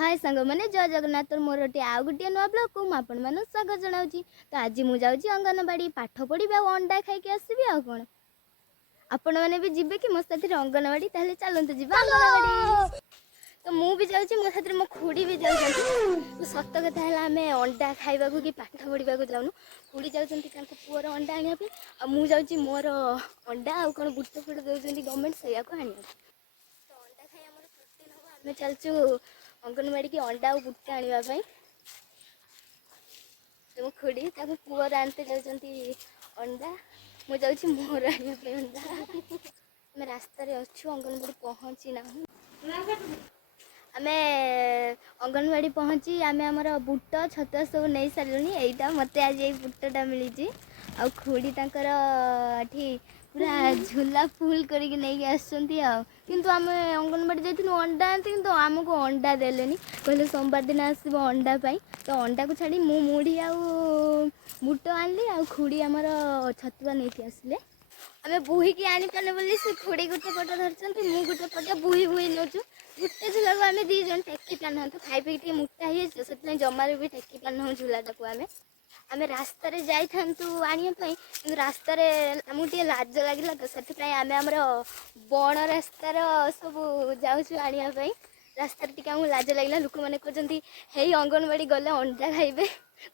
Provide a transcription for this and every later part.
हाय सांग मैंने जय जगन्नाथ मोर गोटे आउ गोटे नुआ ब्लॉग को मुझे स्वागत जनाऊँ। तो आज मुझे अंगनवाड़ी पाठ पढ़ी अंडा खाई आसबि आ कौन आपण मैंने भी जीवे कि मो साथी अंगनवाड़ी ताहले चलते जी अंगनवाड़ी। तो मु भी जाऊँगी मो साथी मो खुड़ी भी जाऊँ। तो सत कथा है आम अंडा खाइबा कि पाठ पढ़ा जाऊँ खुड़ी जाऊँगी पुअर अंडा आने मुझे मोर अंडा आउ कौन बुट फुट दौरान गवर्नमेंट से आने तो अंडा खाई आम प्रोटीन हम आम चलचु अंगनवाड़ी की अंडा और बुट आने तो मो खुड़ी पुअर आनते जाऊँगी अंडा मु जाऊँ मोर आने अंडा आम रास्त अच्छु अंगनवाड़ी पहुँची ना आम अंगनवाड़ी पहुँची आम आमर बुट छतुआ सब नहीं सारूँ। यहीटा मत आज ये बुटटा मिली आ खुड़ी तांकर पूरा झूला फुल करके नहीं आसुँच आम अंगनवाड़ी जाइलु अंडा आनते कि आमको अंडा देले कहले सोमवार दिन आसब अंडा पाई। तो अंडा को छाड़ी मु मुढ़ी आ बुट आनली आ खुड़ी आमर छतुआ नहीं आसिले आम बुहीकी आनी पाने बोली से खुड़ी गोटे पट धरती मु गोटे पट बुही बुही नौचु गोटे झूला को आम दी जन टेकी पाना तो खाई पी मोटा ही जमार भी टेकी पाना झूलाटा को आम रास्त जाइथु आने रास्त आमको लाज लगे तो से आम आमर बण रास्तार सब जाऊँ आने रास्त आमको लाज लगे लोक मैंने कहते हे अंगनवाड़ी गले अंडा खाइबे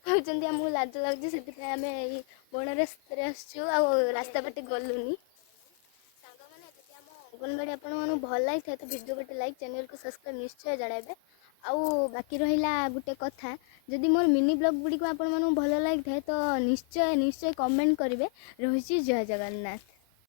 कहते आमको लाज लगे से आम बण रास्त आसचु रास्ता पटे गलुनी अंगनवाड़ी आपन भल लगी तो वीडियो गोटे लाइक चैनल को सब्सक्राइब निश्चय जणाइबे। आउ बाकी रहिला गोटे कथा जदि मोर मिनी ब्लॉग गुड़ी को आपण भल लगी तो निश्चय निश्चय कमेंट करेंगे। रही जय जगन्नाथ।